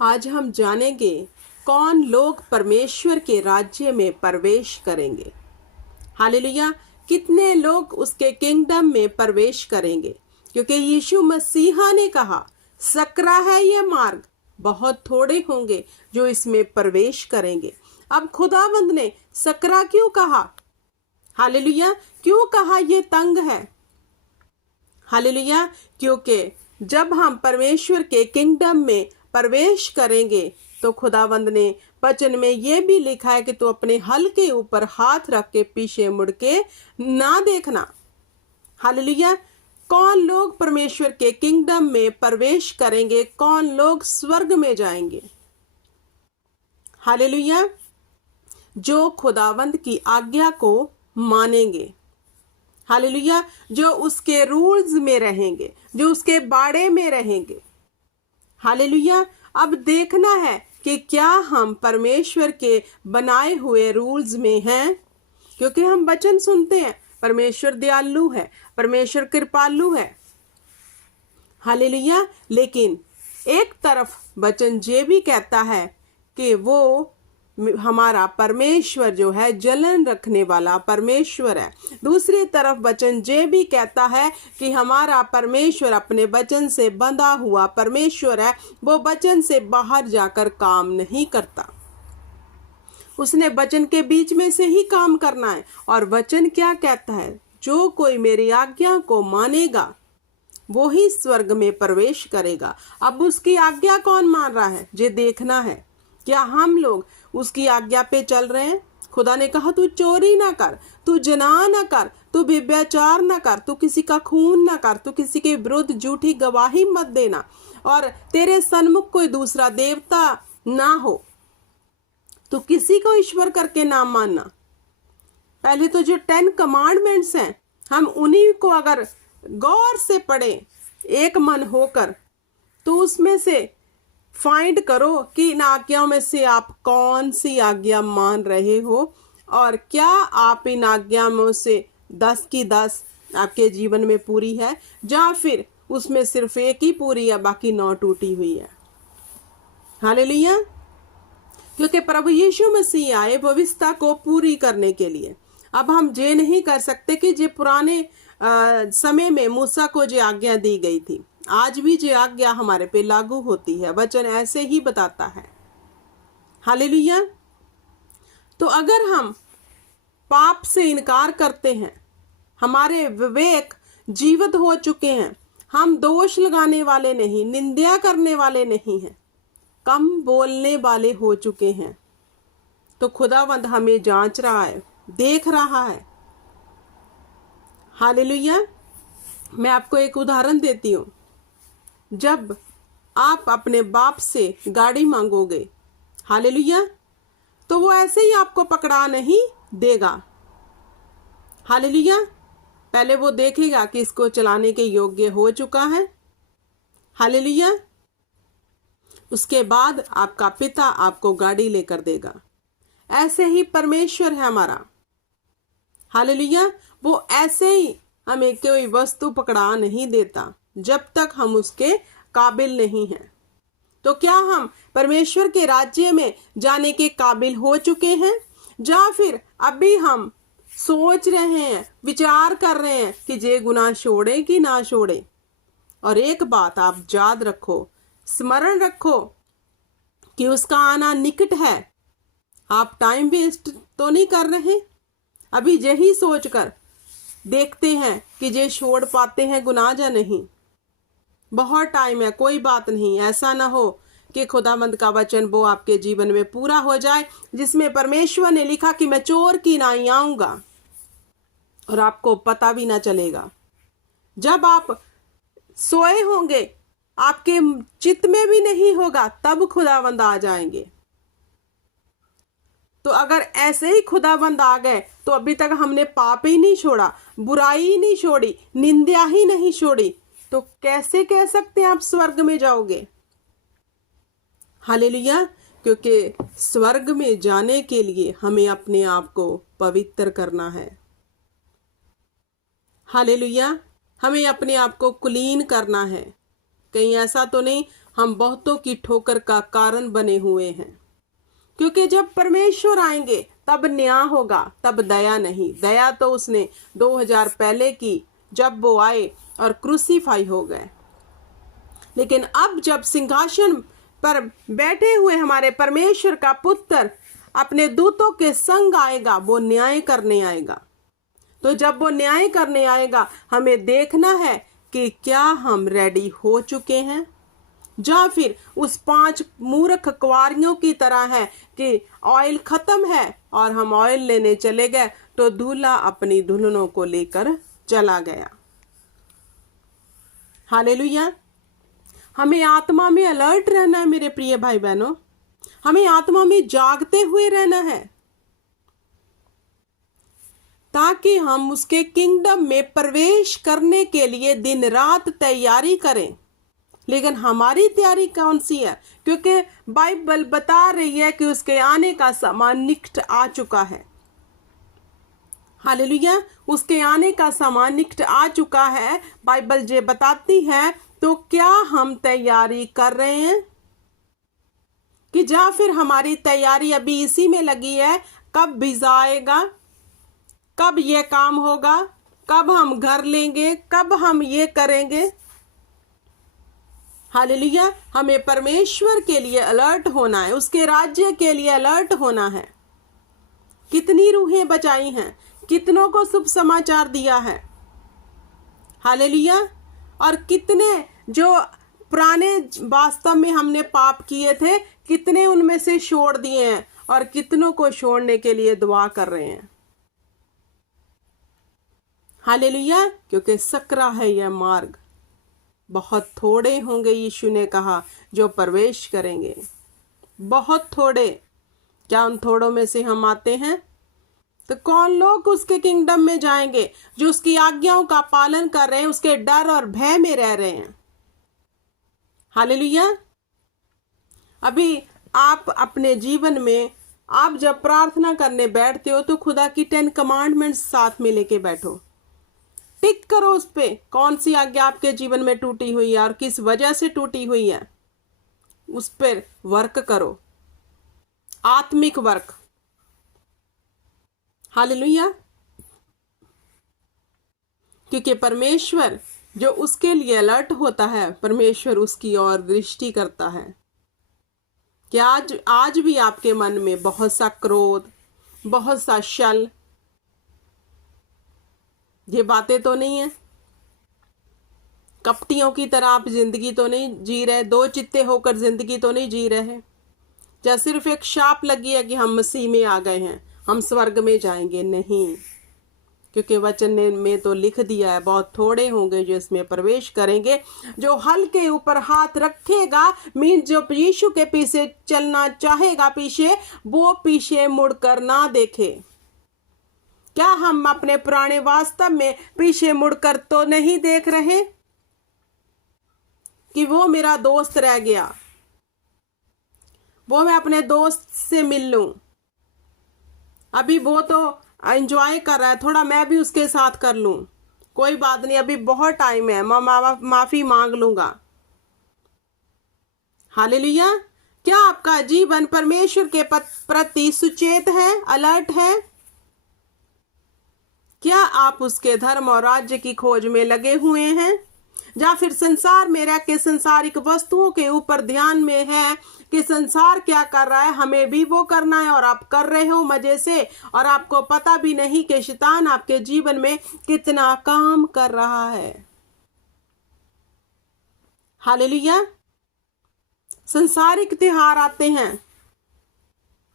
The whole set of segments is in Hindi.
आज हम जानेंगे कौन लोग परमेश्वर के राज्य में प्रवेश करेंगे। हालेलुया। कितने लोग उसके किंगडम में प्रवेश करेंगे, क्योंकि यीशु मसीहा ने कहा सकरा है ये मार्ग, बहुत थोड़े होंगे जो इसमें प्रवेश करेंगे। अब खुदावंद ने सकरा क्यों कहा? हालेलुया। क्यों कहा ये तंग है? हालेलुया। क्योंकि जब हम परमेश्वर के किंगडम में प्रवेश करेंगे तो खुदावंद ने वचन में यह भी लिखा है कि तू अपने हल के ऊपर हाथ रख के पीछे मुड़ के ना देखना। हालेलुया। कौन लोग परमेश्वर के किंगडम में प्रवेश करेंगे? कौन लोग स्वर्ग में जाएंगे? हालेलुया। जो खुदावंद की आज्ञा को मानेंगे। हालेलुया। जो उसके रूल्स में रहेंगे, जो उसके बाड़े में रहेंगे। हालेलुया। अब देखना है कि क्या हम परमेश्वर के बनाए हुए रूल्स में हैं, क्योंकि हम वचन सुनते हैं परमेश्वर दयालु है, परमेश्वर कृपालु है। हालेलुया। लेकिन एक तरफ वचन ये भी कहता है कि वो हमारा परमेश्वर जो है जलन रखने वाला परमेश्वर है। दूसरी तरफ वचन ये भी कहता है कि हमारा परमेश्वर अपने वचन से बंधा हुआ परमेश्वर है। वो वचन से बाहर जाकर काम नहीं करता, उसने वचन के बीच में से ही काम करना है। और वचन क्या कहता है? जो कोई मेरी आज्ञा को मानेगा वो ही स्वर्ग में प्रवेश करेगा। अब उसकी आज्ञा कौन मान रहा है, ये देखना है। क्या हम लोग उसकी आज्ञा पे चल रहे हैं? खुदा ने कहा तू चोरी ना कर, तू जना ना कर, तू व्यभिचार ना कर, तू किसी का खून ना कर, तू किसी के विरुद्ध झूठी गवाही मत देना, और तेरे सन्मुख कोई दूसरा देवता ना हो, तू किसी को ईश्वर करके ना मानना। पहले तो जो 10 कमांडमेंट्स हैं, हम उन्हीं को अगर गौर से पढ़ें एक मन होकर, तो उसमें से फाइंड करो कि इन आज्ञाओं में से आप कौन सी आज्ञा मान रहे हो, और क्या आप इन आज्ञाओं से 10 की 10 आपके जीवन में पूरी है, या फिर उसमें सिर्फ एक ही पूरी है, बाकी 9 टूटी हुई है। हालेलुया। क्योंकि प्रभु यीशु मसीह आए भविष्यता को पूरी करने के लिए। अब हम ये नहीं कर सकते कि जो पुराने समय में मूसा को जो आज्ञा दी गई थी, आज भी जो आज्ञा हमारे पे लागू होती है, वचन ऐसे ही बताता है। हालेलुया। तो अगर हम पाप से इनकार करते हैं, हमारे विवेक जीवित हो चुके हैं, हम दोष लगाने वाले नहीं, निंदा करने वाले नहीं हैं, कम बोलने वाले हो चुके हैं, तो खुदावंद हमें जांच रहा है, देख रहा है। हालेलुया। मैं आपको एक उदाहरण देती हूँ। जब आप अपने बाप से गाड़ी मांगोगे, हालेलुया, तो वो ऐसे ही आपको पकड़ा नहीं देगा। हालेलुया। पहले वो देखेगा कि इसको चलाने के योग्य हो चुका है। हालेलुया। उसके बाद आपका पिता आपको गाड़ी लेकर देगा। ऐसे ही परमेश्वर है हमारा। हालेलुया। वो ऐसे ही हमें कोई वस्तु पकड़ा नहीं देता जब तक हम उसके काबिल नहीं हैं। तो क्या हम परमेश्वर के राज्य में जाने के काबिल हो चुके हैं, या फिर अभी हम सोच रहे हैं, विचार कर रहे हैं कि ये गुनाह छोड़े कि ना छोड़े? और एक बात आप याद रखो, स्मरण रखो कि उसका आना निकट है। आप टाइम वेस्ट तो नहीं कर रहे? अभी यही सोचकर देखते हैं कि ये छोड़ पाते हैं गुनाह या नहीं। बहुत टाइम है, कोई बात नहीं। ऐसा ना हो कि खुदावंद का वचन वो आपके जीवन में पूरा हो जाए, जिसमें परमेश्वर ने लिखा कि मैं चोर की नाई आऊंगा, और आपको पता भी ना चलेगा। जब आप सोए होंगे, आपके चित्त में भी नहीं होगा, तब खुदावंद आ जाएंगे। तो अगर ऐसे ही खुदाबंद आ गए तो अभी तक हमने पाप ही नहीं छोड़ा, बुराई ही नहीं छोड़ी, निंदा ही नहीं छोड़ी, तो कैसे कह सकते हैं आप स्वर्ग में जाओगे? हालेलुया। क्योंकि स्वर्ग में जाने के लिए हमें अपने आप को पवित्र करना है। हालेलुया। हमें अपने आप को कुलीन करना है। कहीं ऐसा तो नहीं हम बहुतों की ठोकर का कारण बने हुए हैं। क्योंकि जब परमेश्वर आएंगे तब न्याय होगा, तब दया नहीं। दया तो उसने 2000 पहले की, जब वो आए और क्रूसीफाई हो गए। लेकिन अब जब सिंहासन पर बैठे हुए हमारे परमेश्वर का पुत्र अपने दूतों के संग आएगा, वो न्याय करने आएगा। तो जब वो न्याय करने आएगा, हमें देखना है कि क्या हम रेडी हो चुके हैं, या फिर उस 5 मूर्ख कुंवारियों की तरह है कि ऑयल खत्म है और हम ऑयल लेने चले गए तो दूल्हा अपनी दुल्हनों को लेकर चला गया। हालेलुया। हमें आत्मा में अलर्ट रहना है मेरे प्रिय भाई बहनों, हमें आत्मा में जागते हुए रहना है, ताकि हम उसके किंगडम में प्रवेश करने के लिए दिन रात तैयारी करें। लेकिन हमारी तैयारी कौन सी है? क्योंकि बाइबल बता रही है कि उसके आने का समय निकट आ चुका है। हालेलुया। उसके आने का समय निकट आ चुका है, बाइबल ये बताती है। तो क्या हम तैयारी कर रहे हैं कि या फिर हमारी तैयारी अभी इसी में लगी है, कब वीजा आएगा, कब ये काम होगा, कब हम घर लेंगे, कब हम ये करेंगे। हालेलुया। हमें परमेश्वर के लिए अलर्ट होना है, उसके राज्य के लिए अलर्ट होना है। कितनी रूहें बचाई हैं, कितनों को शुभ समाचार दिया है। हालेलुया। और कितने जो पुराने वास्तव में हमने पाप किए थे, कितने उनमें से छोड़ दिए हैं और कितनों को छोड़ने के लिए दुआ कर रहे हैं। हालेलुया। क्योंकि सकरा है यह मार्ग, बहुत थोड़े होंगे, यीशु ने कहा, जो प्रवेश करेंगे। बहुत थोड़े। क्या उन थोड़ों में से हम आते हैं? तो कौन लोग उसके किंगडम में जाएंगे? जो उसकी आज्ञाओं का पालन कर रहे हैं, उसके डर और भय में रह रहे हैं। हालेलुया। अभी आप अपने जीवन में, आप जब प्रार्थना करने बैठते हो तो खुदा की 10 कमांडमेंट्स साथ में लेके बैठो। टिक करो उस पे, कौन सी आज्ञा आपके जीवन में टूटी हुई है और किस वजह से टूटी हुई है, उस पर वर्क करो, आत्मिक वर्क। हालेलुया। क्योंकि परमेश्वर जो उसके लिए अलर्ट होता है, परमेश्वर उसकी ओर दृष्टि करता है। कि आज भी आपके मन में बहुत सा क्रोध, बहुत सा छल, ये बातें तो नहीं है? कपटियों की तरह आप जिंदगी तो नहीं जी रहे, दो चित्ते होकर जिंदगी तो नहीं जी रहे? या सिर्फ एक शाप लगी है कि हम मसीह में आ गए हैं, हम स्वर्ग में जाएंगे? नहीं। क्योंकि वचन में तो लिख दिया है, बहुत थोड़े होंगे जो इसमें प्रवेश करेंगे। जो हल के ऊपर हाथ रखेगा, मीन जो यीशु के पीछे चलना चाहेगा, पीछे, वो पीछे मुड़कर ना देखे। क्या हम अपने पुराने वास्तव में पीछे मुड़कर तो नहीं देख रहे कि वो मेरा दोस्त रह गया, वो मैं अपने दोस्त से मिल लूं, अभी वो तो एंजॉय कर रहा है, थोड़ा मैं भी उसके साथ कर लूं, कोई बात नहीं, अभी बहुत टाइम है, मैं माफी मांग लूंगा। हालेलुया। क्या आपका जीवन परमेश्वर के प्रति सुचेत है, अलर्ट है? क्या आप उसके धर्म और राज्य की खोज में लगे हुए हैं, या फिर संसार में रह के संसारिक वस्तुओं के ऊपर ध्यान में है कि संसार क्या कर रहा है, हमें भी वो करना है, और आप कर रहे हो मजे से, और आपको पता भी नहीं कि शैतान आपके जीवन में कितना काम कर रहा है। हालेलुया। संसारिक त्योहार आते हैं,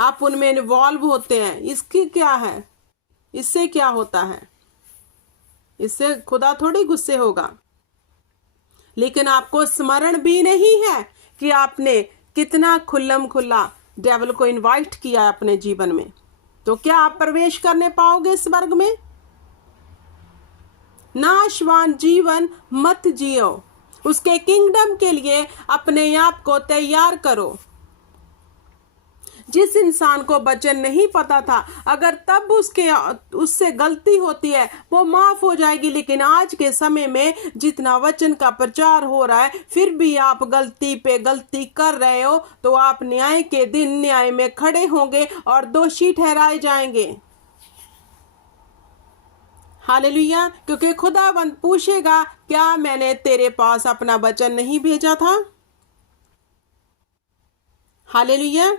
आप उनमें इन्वॉल्व होते हैं, इसकी क्या है? इससे क्या होता है? इससे खुदा थोड़ी गुस्से होगा। लेकिन आपको स्मरण भी नहीं है कि आपने कितना खुल्लम खुल्ला डेविल को इनवाइट किया अपने जीवन में। तो क्या आप प्रवेश करने पाओगे स्वर्ग में? नाशवान जीवन मत जियो, उसके किंगडम के लिए अपने आप को तैयार करो। जिस इंसान को वचन नहीं पता था, अगर तब उससे गलती होती है वो माफ हो जाएगी। लेकिन आज के समय में जितना वचन का प्रचार हो रहा है, फिर भी आप गलती पे गलती कर रहे हो, तो आप न्याय के दिन न्याय में खड़े होंगे और दोषी ठहराए जाएंगे। हालेलुया। क्योंकि खुदावंद पूछेगा, क्या मैंने तेरे पास अपना वचन नहीं भेजा था? हालेलुया।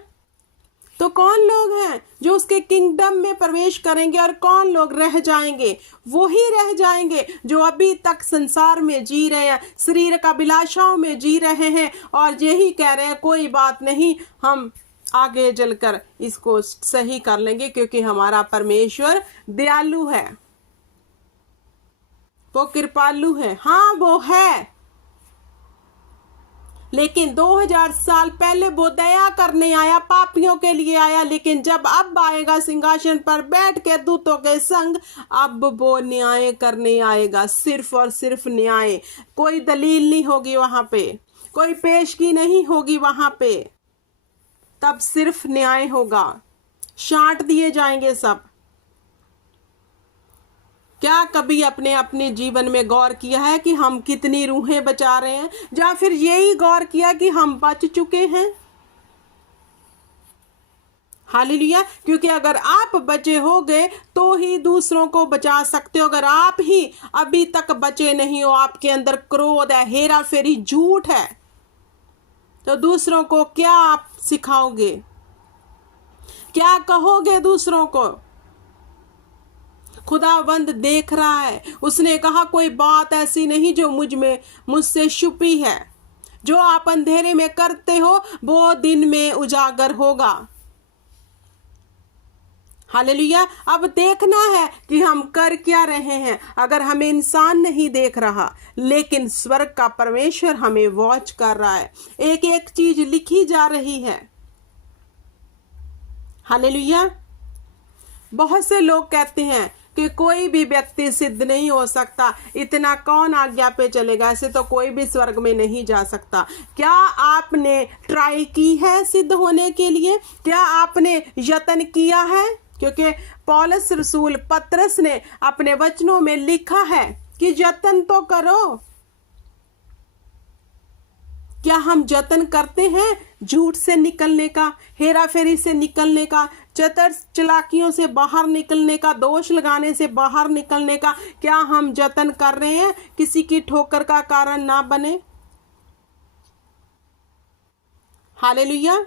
तो कौन लोग हैं जो उसके किंगडम में प्रवेश करेंगे और कौन लोग रह जाएंगे? वो ही रह जाएंगे जो अभी तक संसार में जी रहे हैं, शरीर का अभिलाषाओं में जी रहे हैं और यही कह रहे हैं कोई बात नहीं, हम आगे चलकर इसको सही कर लेंगे क्योंकि हमारा परमेश्वर दयालु है, वो कृपालु है। हाँ वो है, लेकिन 2000 साल पहले वो दया करने आया, पापियों के लिए आया। लेकिन जब अब आएगा सिंहासन पर बैठ के दूतों के संग, अब वो न्याय करने आएगा, सिर्फ और सिर्फ न्याय। कोई दलील नहीं होगी वहां पे, कोई पेशगी नहीं होगी वहां पे, तब सिर्फ न्याय होगा, छांट दिए जाएंगे सब। क्या कभी अपने जीवन में गौर किया है कि हम कितनी रूहें बचा रहे हैं, या फिर यही गौर किया कि हम बच चुके हैं? हालेलुया। क्योंकि अगर आप बचे हो गए तो ही दूसरों को बचा सकते हो। अगर आप ही अभी तक बचे नहीं हो, आपके अंदर क्रोध है, हेरा फेरी, झूठ है, तो दूसरों को क्या आप सिखाओगे? क्या कहोगे दूसरों को? खुदावंद देख रहा है। उसने कहा कोई बात ऐसी नहीं जो मुझसे छुपी है। जो आप अंधेरे में करते हो वो दिन में उजागर होगा। हालेलुया। अब देखना है कि हम कर क्या रहे हैं। अगर हमें इंसान नहीं देख रहा, लेकिन स्वर्ग का परमेश्वर हमें वॉच कर रहा है, एक एक चीज लिखी जा रही है। हालेलुया। बहुत से लोग कहते हैं कि कोई भी व्यक्ति सिद्ध नहीं हो सकता, इतना कौन आज्ञा पे चलेगा, ऐसे तो कोई भी स्वर्ग में नहीं जा सकता। क्या आपने ट्राई की है सिद्ध होने के लिए? क्या आपने यत्न किया है? क्योंकि पौलुस रसूल पतरस ने अपने वचनों में लिखा है कि यत्न तो करो। क्या हम यत्न करते हैं झूठ से निकलने का, हेरा फेरी से निकलने का, चतर चलाकियों से बाहर निकलने का, दोष लगाने से बाहर निकलने का? क्या हम यत्न कर रहे हैं किसी की ठोकर का कारण ना बने? हालेलुया।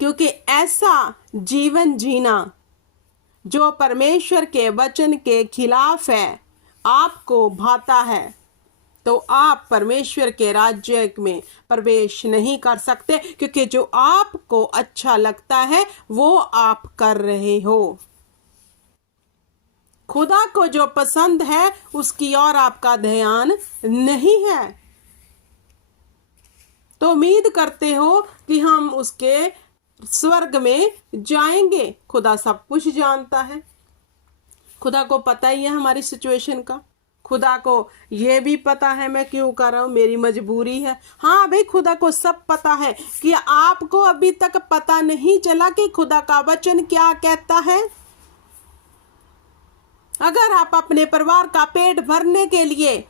क्योंकि ऐसा जीवन जीना जो परमेश्वर के वचन के खिलाफ है आपको भाता है, तो आप परमेश्वर के राज्य में प्रवेश नहीं कर सकते। क्योंकि जो आपको अच्छा लगता है वो आप कर रहे हो। खुदा को जो पसंद है उसकी ओर आपका ध्यान नहीं है। तो उम्मीद करते हो कि हम उसके स्वर्ग में जाएंगे। खुदा सब कुछ जानता है। खुदा को पता ही है हमारी सिचुएशन का। खुदा को ये भी पता है मैं क्यों कर रहा हूं, मेरी मजबूरी है। हाँ भाई, खुदा को सब पता है। कि आपको अभी तक पता नहीं चला कि खुदा का वचन क्या कहता है? अगर आप अपने परिवार का पेट भरने के लिए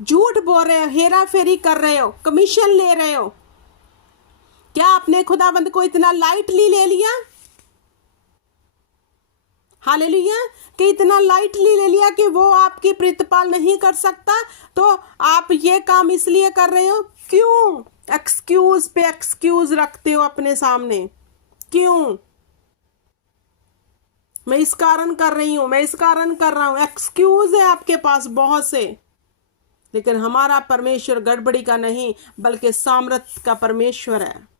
झूठ बोल रहे हो, हेरा फेरी कर रहे हो, कमीशन ले रहे हो, क्या आपने खुदाबंद को इतना लाइटली ले लिया? हालेलुया। कि इतना लाइटली ले लिया कि वो आपकी प्रतिपाल नहीं कर सकता, तो आप ये काम इसलिए कर रहे हो। क्यों एक्सक्यूज पे एक्सक्यूज रखते हो अपने सामने? क्यों? मैं इस कारण कर रही हूं, मैं इस कारण कर रहा हूं। एक्सक्यूज है आपके पास बहुत से। लेकिन हमारा परमेश्वर गड़बड़ी का नहीं बल्कि सामर्थ का परमेश्वर है,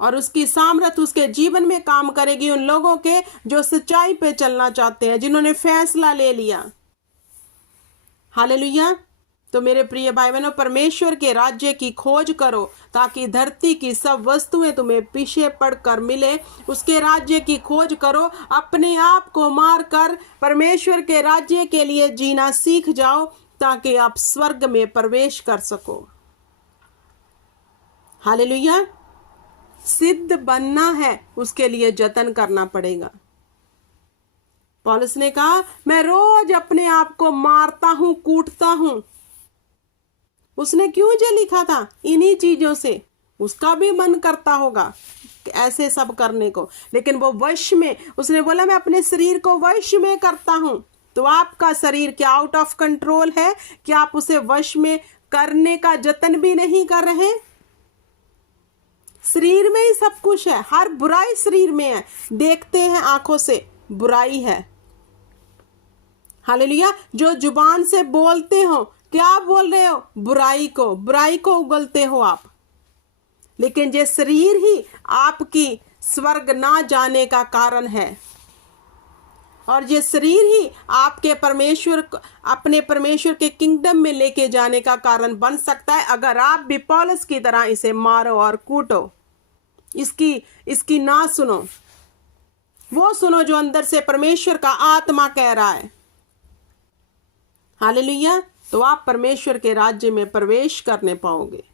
और उसकी सामर्थ उसके जीवन में काम करेगी उन लोगों के जो सच्चाई पे चलना चाहते हैं, जिन्होंने फैसला ले लिया। हालेलुया। तो मेरे प्रिय भाई बहनों, परमेश्वर के राज्य की खोज करो ताकि धरती की सब वस्तुएं तुम्हें पीछे पड़कर मिले। उसके राज्य की खोज करो, अपने आप को मार कर परमेश्वर के राज्य के लिए जीना सीख जाओ ताकि आप स्वर्ग में प्रवेश कर सको। हालेलुया। सिद्ध बनना है, उसके लिए जतन करना पड़ेगा। पौलुस ने कहा, मैं रोज अपने आप को मारता हूं, कूटता हूं। उसने क्यों जो लिखा था? इन्हीं चीजों से उसका भी मन करता होगा ऐसे सब करने को, लेकिन वो वश में, उसने बोला मैं अपने शरीर को वश में करता हूं। तो आपका शरीर क्या आउट ऑफ कंट्रोल है? क्या आप उसे वश में करने का जतन भी नहीं कर रहे? शरीर में ही सब कुछ है, हर बुराई शरीर में है। देखते हैं आंखों से, बुराई है। हालेलुया। जो जुबान से बोलते हो, क्या बोल रहे हो? बुराई को उगलते हो आप। लेकिन ये शरीर ही आपकी स्वर्ग ना जाने का कारण है, और ये शरीर ही आपके अपने परमेश्वर के किंगडम में लेके जाने का कारण बन सकता है, अगर आप भी पौलुस की तरह इसे मारो और कूटो। इसकी ना सुनो, वो सुनो जो अंदर से परमेश्वर का आत्मा कह रहा है। हालेलुया। तो आप परमेश्वर के राज्य में प्रवेश करने पाओगे।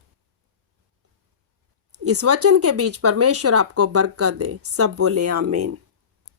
इस वचन के बीच परमेश्वर आपको बरकत दे। सब बोले आमीन।